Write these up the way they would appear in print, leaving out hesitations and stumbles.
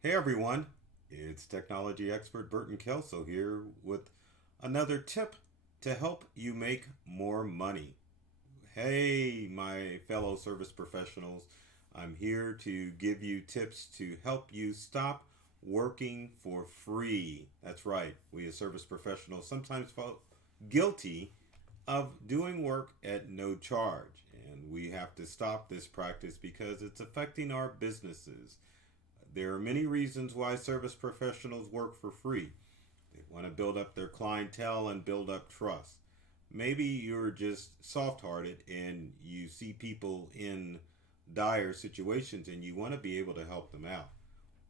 Hey everyone, it's technology expert Burton Kelso here with another tip to help you make more money. Hey, my fellow service professionals, I'm here to give you tips to help you stop working for free. That's right, we as service professionals sometimes feel guilty of doing work at no charge, and we have to stop this practice because it's affecting our businesses. There are many reasons why service professionals work for free. They want to build up their clientele and build up trust. Maybe you're just soft hearted and you see people in dire situations and you want to be able to help them out.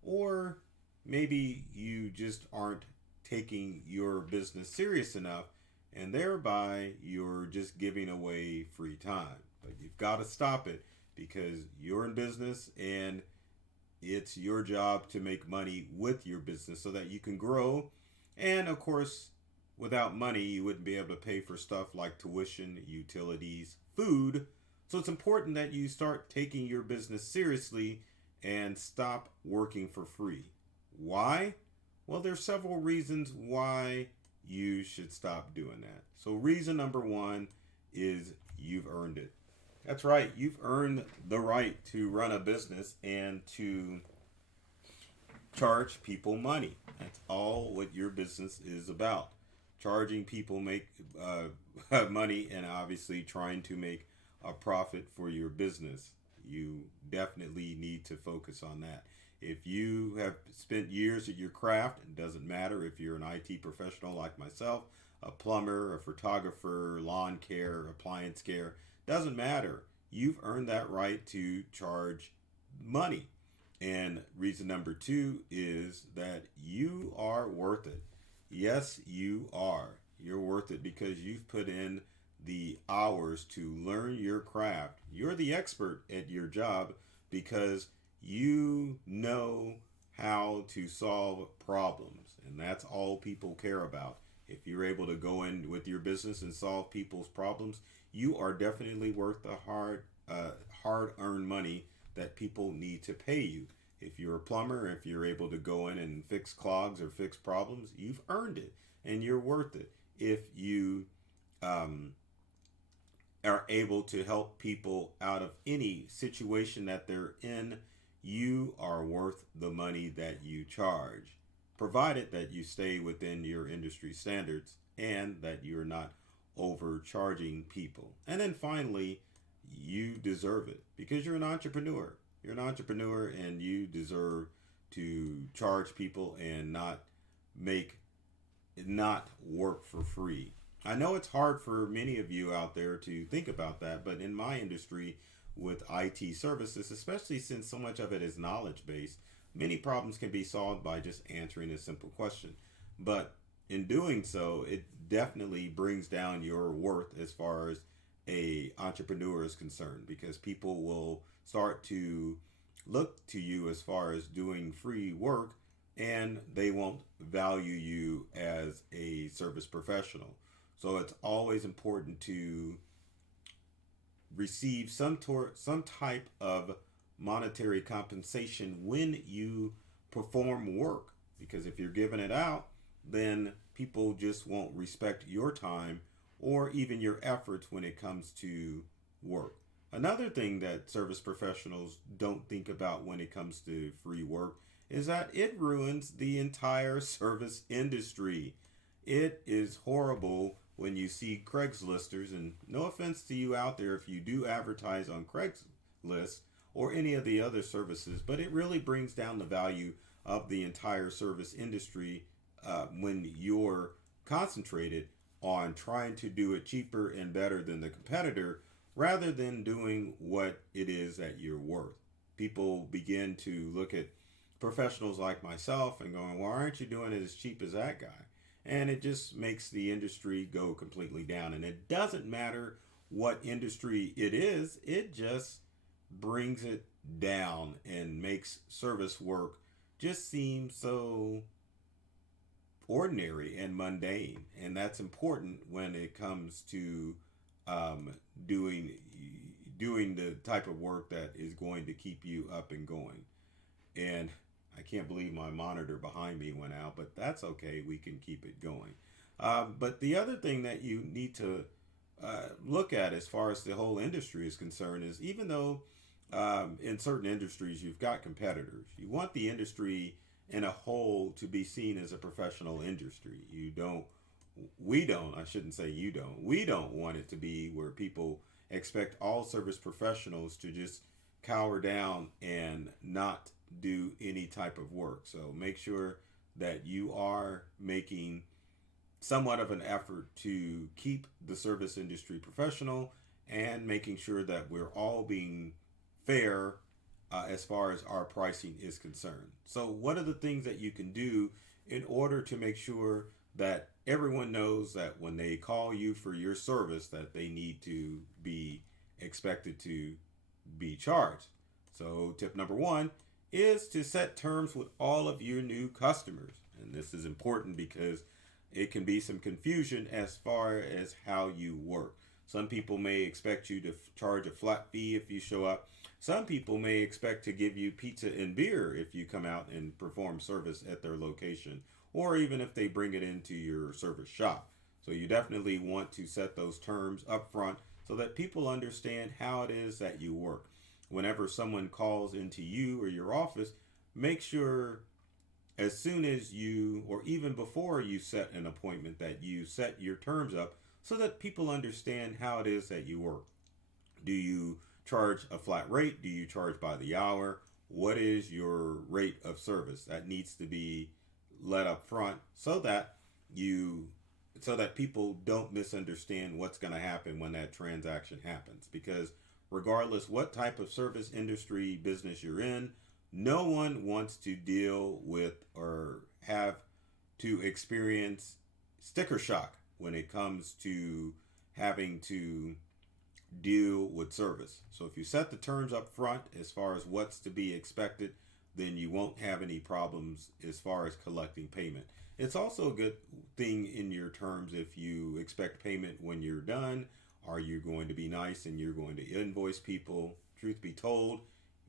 Or maybe you just aren't taking your business serious enough and thereby you're just giving away free time. But you've got to stop it because you're in business and it's your job to make money with your business so that you can grow. And of course, without money, you wouldn't be able to pay for stuff like tuition, utilities, food. So it's important that you start taking your business seriously and stop working for free. Why? Well, there's several reasons why you should stop doing that. So, reason number one is you've earned it. That's right. You've earned the right to run a business and to charge people money. That's all what your business is about. Charging people make money and obviously trying to make a profit for your business. You definitely need to focus on that. If you have spent years at your craft, it doesn't matter if you're an IT professional like myself, a plumber, a photographer, lawn care, appliance care, doesn't matter. You've earned that right to charge money. And reason number two is that you are worth it. Yes, you are. You're worth it because you've put in the hours to learn your craft. You're the expert at your job because you know how to solve problems. And that's all people care about. If you're able to go in with your business and solve people's problems, you are definitely worth the hard earned money that people need to pay you. If you're a plumber, if you're able to go in and fix clogs or fix problems, you've earned it and you're worth it. If you um, are able to help people out of any situation that they're in, you are worth the money that you charge, provided that you stay within your industry standards and that you're not overcharging people. And then finally, you deserve it because you're an entrepreneur. You're an entrepreneur and you deserve to charge people and make not work for free. I know it's hard for many of you out there to think about that, but in my industry with IT services, especially since so much of it is knowledge based, many problems can be solved by just answering a simple question. But in doing so, it definitely brings down your worth as far as a entrepreneur is concerned because people will start to look to you as far as doing free work and they won't value you as a service professional. So it's always important to receive some type of monetary compensation when you perform work because if you're giving it out, then people just won't respect your time or even your efforts when it comes to work. Another thing that service professionals don't think about when it comes to free work is that it ruins the entire service industry. It is horrible when you see Craigslisters, and no offense to you out there if you do advertise on Craigslist or any of the other services, but it really brings down the value of the entire service industry when you're concentrated on trying to do it cheaper and better than the competitor rather than doing what it is that you're worth. People begin to look at professionals like myself and going, well, aren't you doing it as cheap as that guy? And it just makes the industry go completely down. And it doesn't matter what industry it is, it just brings it down and makes service work just seem so ordinary and mundane. And that's important when it comes to um, doing doing the type of work that is going to keep you up and going. And I can't believe my monitor behind me went out, but that's okay. We can keep it going. But the other thing that you need to look at as far as the whole industry is concerned is even though in certain industries you've got competitors, you want the industry in a whole to be seen as a professional industry. You don't, we don't, I shouldn't say you don't, we don't want it to be where people expect all service professionals to just cower down and not do any type of work. So make sure that you are making somewhat of an effort to keep the service industry professional and making sure that we're all being fair as far as our pricing is concerned. So, what are the things that you can do in order to make sure that everyone knows that when they call you for your service that they need to be expected to be charged? So, tip number one is to set terms with all of your new customers. And this is important because it can be some confusion as far as how you work. Some people may expect you to charge a flat fee if you show up. Some people may expect to give you pizza and beer if you come out and perform service at their location, or even if they bring it into your service shop. So you definitely want to set those terms up front so that people understand how it is that you work. Whenever someone calls into you or your office, make sure as soon as you, or even before you set an appointment, that you set your terms up so that people understand how it is that you work. Do you charge a flat rate? Do you charge by the hour? What is your rate of service? That needs to be let up front so that you so that people don't misunderstand what's going to happen when that transaction happens, because regardless what type of service industry business you're in, no one wants to deal with or have to experience sticker shock when it comes to having to deal with service. So if you set the terms up front as far as what's to be expected, then you won't have any problems as far as collecting payment. It's also a good thing in your terms if you expect payment when you're done. Are you going to be nice and you're going to invoice people? Truth be told,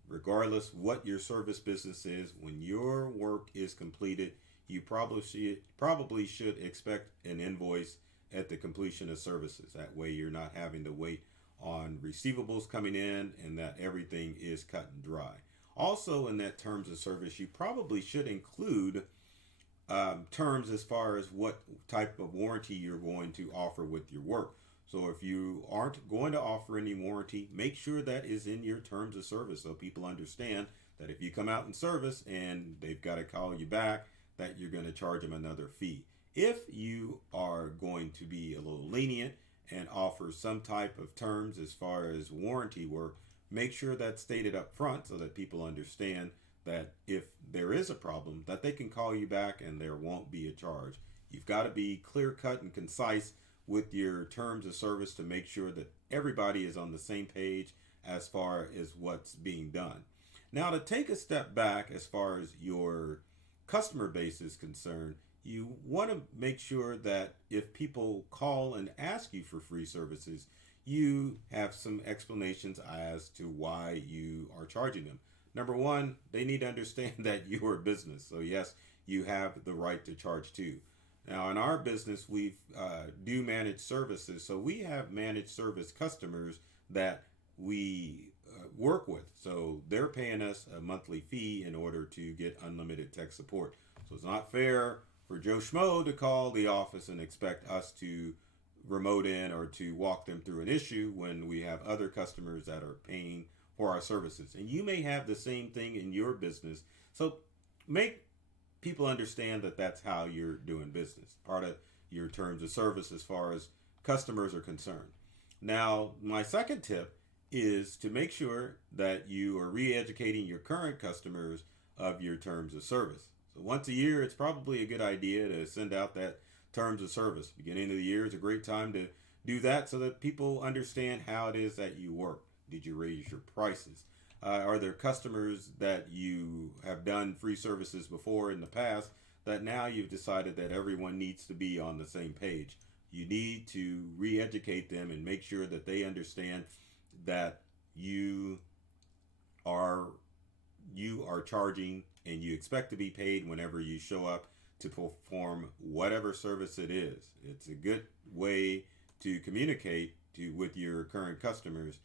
regardless what your service business is, when your work is completed, you probably should expect an invoice at the completion of services. That way you're not having to wait on receivables coming in and that everything is cut and dry. Also, in that terms of service, you probably should include terms as far as what type of warranty you're going to offer with your work. So if you aren't going to offer any warranty, make sure that is in your terms of service so people understand that if you come out in service and they've got to call you back, that you're going to charge them another fee. If you are going to be a little lenient and offer some type of terms as far as warranty work, make sure that's stated up front so that people understand that if there is a problem, that they can call you back and there won't be a charge. You've got to be clear cut and concise with your terms of service to make sure that everybody is on the same page as far as what's being done. Now, to take a step back as far as your customer base is concerned, you want to make sure that if people call and ask you for free services, you have some explanations as to why you are charging them. Number one, they need to understand that you're a business. So yes, you have the right to charge too. Now, in our business, we do managed services. So we have managed service customers that we work with. So they're paying us a monthly fee in order to get unlimited tech support. So it's not fair for Joe Schmo to call the office and expect us to remote in or to walk them through an issue when we have other customers that are paying for our services. And you may have the same thing in your business. So make people understand that that's how you're doing business. Part of your terms of service as far as customers are concerned. Now, my second tip is to make sure that you are re-educating your current customers of your terms of service. So once a year, it's probably a good idea to send out that terms of service. Beginning of the year is a great time to do that so that people understand how it is that you work. Did you raise your prices? Are there customers that you have done free services before in the past that now you've decided that everyone needs to be on the same page? You need to re-educate them and make sure that they understand that you are are charging and you expect to be paid whenever you show up to perform whatever service it is. It's a good way to communicate with your current customers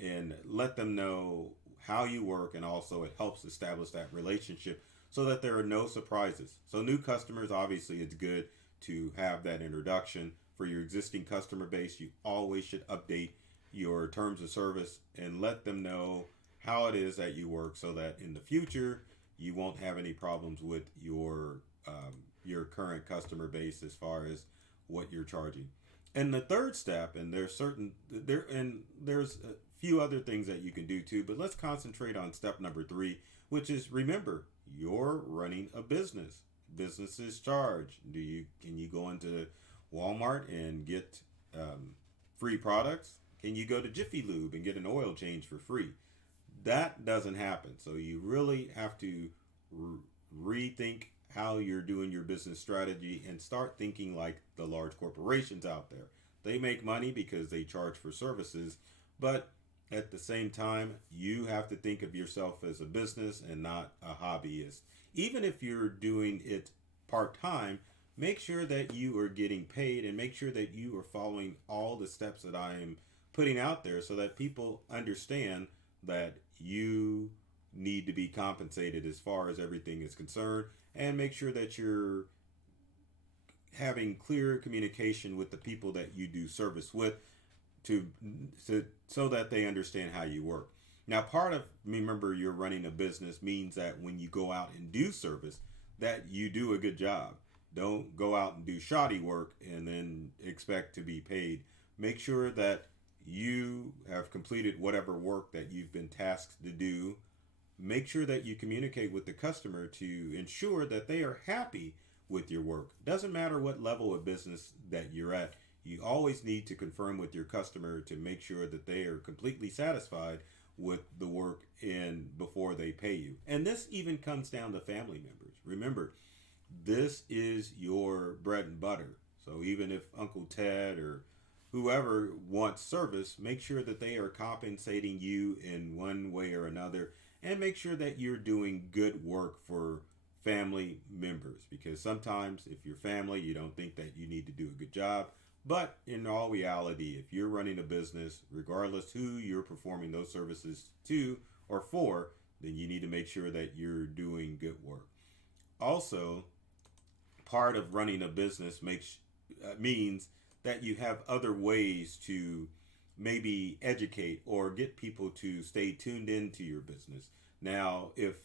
and let them know how you work, and also it helps establish that relationship so that there are no surprises. So new customers, obviously it's good to have that introduction. For your existing customer base, you always should update your terms of service and let them know how it is that you work, so that in the future you won't have any problems with your current customer base as far as what you're charging. And the third step, and there's a few other things that you can do too, but let's concentrate on step number 3, which is, remember, you're running a business. Businesses charge. Can you go into Walmart and get free products? Can you go to Jiffy Lube and get an oil change for free? That doesn't happen. So you really have to rethink how you're doing your business strategy and start thinking like the large corporations out there. They make money because they charge for services, but at the same time, you have to think of yourself as a business and not a hobbyist. Even if you're doing it part-time, make sure that you are getting paid, and make sure that you are following all the steps that I am putting out there, so that people understand that you need to be compensated as far as everything is concerned, and make sure that you're having clear communication with the people that you do service with so that they understand how you work. Now, part of, remember, you're running a business means that when you go out and do service, that you do a good job. Don't go out and do shoddy work and then expect to be paid. Make sure that you have completed whatever work that you've been tasked to do. Make sure that you communicate with the customer to ensure that they are happy with your work. Doesn't matter what level of business that you're at. You always need to confirm with your customer to make sure that they are completely satisfied with the work and before they pay you. And this even comes down to family members. Remember, this is your bread and butter. So even if Uncle Ted or whoever wants service, make sure that they are compensating you in one way or another, and make sure that you're doing good work for family members, because sometimes if you're family, you don't think that you need to do a good job. But in all reality, if you're running a business, regardless who you're performing those services to or for, then you need to make sure that you're doing good work. Also, part of running a business means that you have other ways to maybe educate or get people to stay tuned into your business. Now, if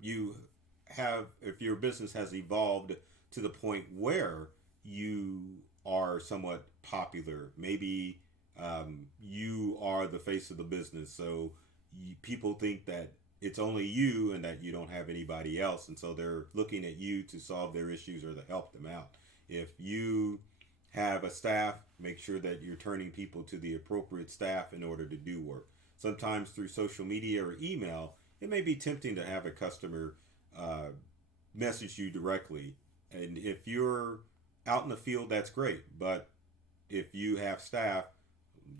your business has evolved to the point where you are somewhat popular, maybe you are the face of the business, so people think that it's only you and that you don't have anybody else, and so they're looking at you to solve their issues or to help them out. If you have a staff, make sure that you're turning people to the appropriate staff in order to do work. Sometimes through social media or email, it may be tempting to have a customer message you directly. And if you're out in the field, that's great. But if you have staff,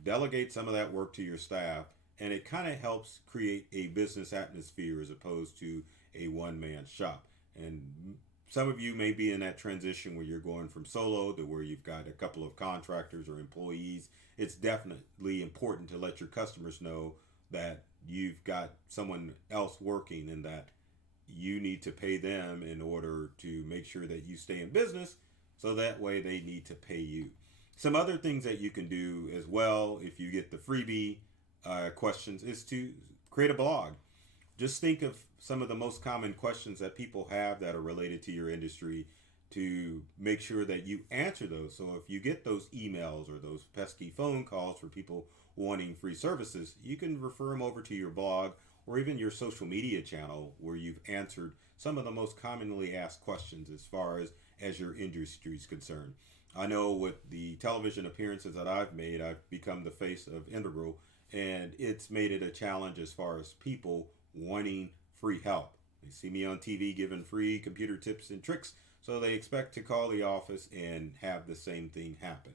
delegate some of that work to your staff, and it kind of helps create a business atmosphere as opposed to a one-man shop. And some of you may be in that transition where you're going from solo to where you've got a couple of contractors or employees. It's definitely important to let your customers know that you've got someone else working and that you need to pay them in order to make sure that you stay in business, so that way they need to pay you. Some other things that you can do as well, if you get the freebie questions, is to create a blog. Just think of some of the most common questions that people have that are related to your industry to make sure that you answer those. So if you get those emails or those pesky phone calls for people wanting free services, you can refer them over to your blog or even your social media channel where you've answered some of the most commonly asked questions as far as your industry is concerned. I know with the television appearances that I've made, I've become the face of Integral, and it's made it a challenge as far as people wanting free help. They see me on TV giving free computer tips and tricks, so they expect to call the office and have the same thing happen.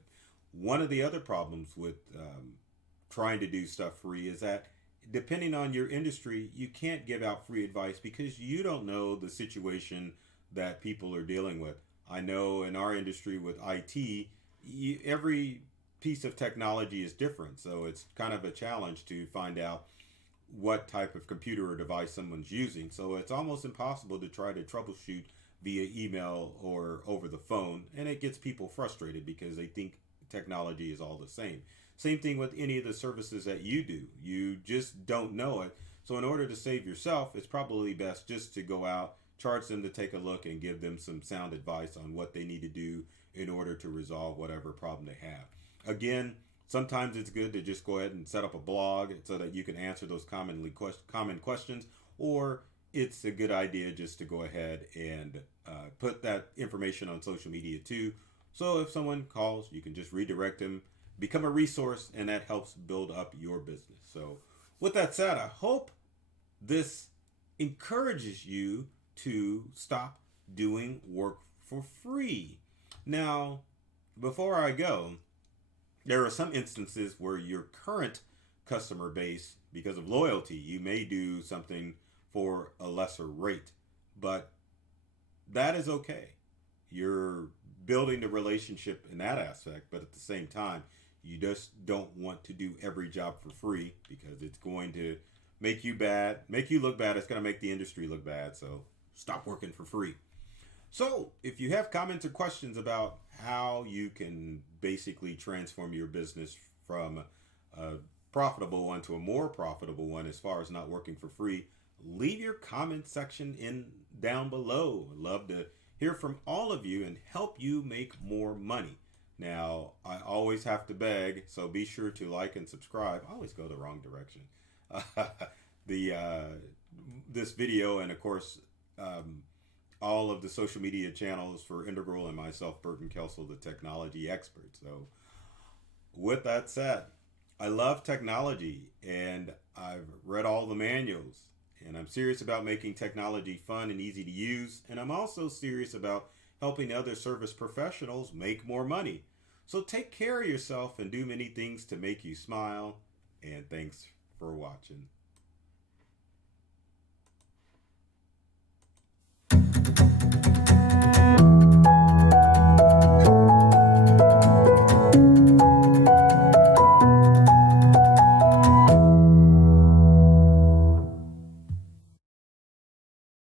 One of the other problems with trying to do stuff free is that depending on your industry, you can't give out free advice because you don't know the situation that people are dealing with. I know in our industry with IT, every piece of technology is different. So it's kind of a challenge to find out what type of computer or device someone's using. So it's almost impossible to try to troubleshoot via email or over the phone. And it gets people frustrated because they think technology is all the same. Same thing with any of the services that you do. You just don't know it. So in order to save yourself, it's probably best just to go out, charge them to take a look, and give them some sound advice on what they need to do in order to resolve whatever problem they have. Again, sometimes it's good to just go ahead and set up a blog so that you can answer those common questions, or it's a good idea just to go ahead and put that information on social media too. So if someone calls, you can just redirect them, become a resource, and that helps build up your business. So with that said, I hope this encourages you to stop doing work for free. Now, before I go, there are some instances where your current customer base, because of loyalty, you may do something for a lesser rate, but that is okay. You're building the relationship in that aspect, but at the same time, you just don't want to do every job for free because it's going to make you look bad. It's going to make the industry look bad. So stop working for free. So if you have comments or questions about how you can basically transform your business from a profitable one to a more profitable one as far as not working for free, leave your comment section in down below. I'd love to hear from all of you and help you make more money. Now, I always have to beg, so be sure to like and subscribe. I always go the wrong direction. This video, and of course, all of the social media channels for Integral and myself, Burton Kelso, the technology expert. So with that said, I love technology and I've read all the manuals, and I'm serious about making technology fun and easy to use. And I'm also serious about helping other service professionals make more money. So take care of yourself and do many things to make you smile. And thanks for watching.